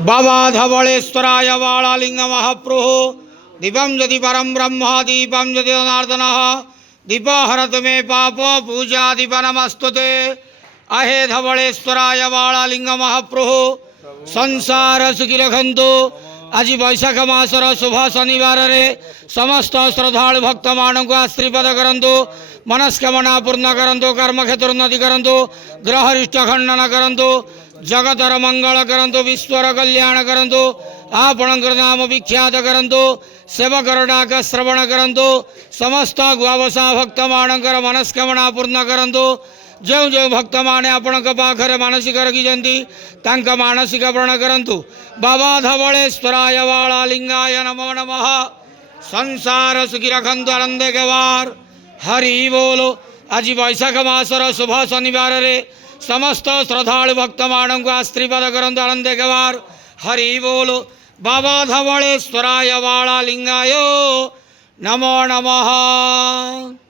बाबा धवलेश्वराय बालालिंग महाप्रभु दीपम यदि परम ब्रह्म दीपम यदि जनार्दन दीप हरत मे पाप पूजा दीप नमस्तुते अहे धवलेश्वराय बालालिंग महाप्रभु संसार सुखी रखंतु आज वैशाख मासर शुभ शनिवार रे समस्त श्रद्धालु भक्त मान को आशीर्वाद करंतु मनस्कामना पूर्ण करंतु कर्म क्षेत्र उन्नति करंतु ग्रहरिष्ट खंडन करंतु जगतर मंगल करंतु विश्वर कल्याण करंतु आपणकर नाम विख्यात करंतु सेवकर डाक श्रवण करंतु समस्त गुआवसा भक्त मानकर मनस्कामना पूर्ण करंतु जो जो भक्त माने आपण पाखरे मानसिक रखिंट तांक मानसिक पूर्ण करंतु बाबा धवलेश्वराय बालालिंगाय नमो नमः संसार सुखी रखंतु आनंद गवार हरि बोलो आज वैशाख मासर शुभ शनिवार रे समस्त श्रद्धालु भक्त मान को आशीर्वाद करंतु आनंद गवार हरि बोलो बाबा धवलेश्वराय बालालिंगाय नमो नमः।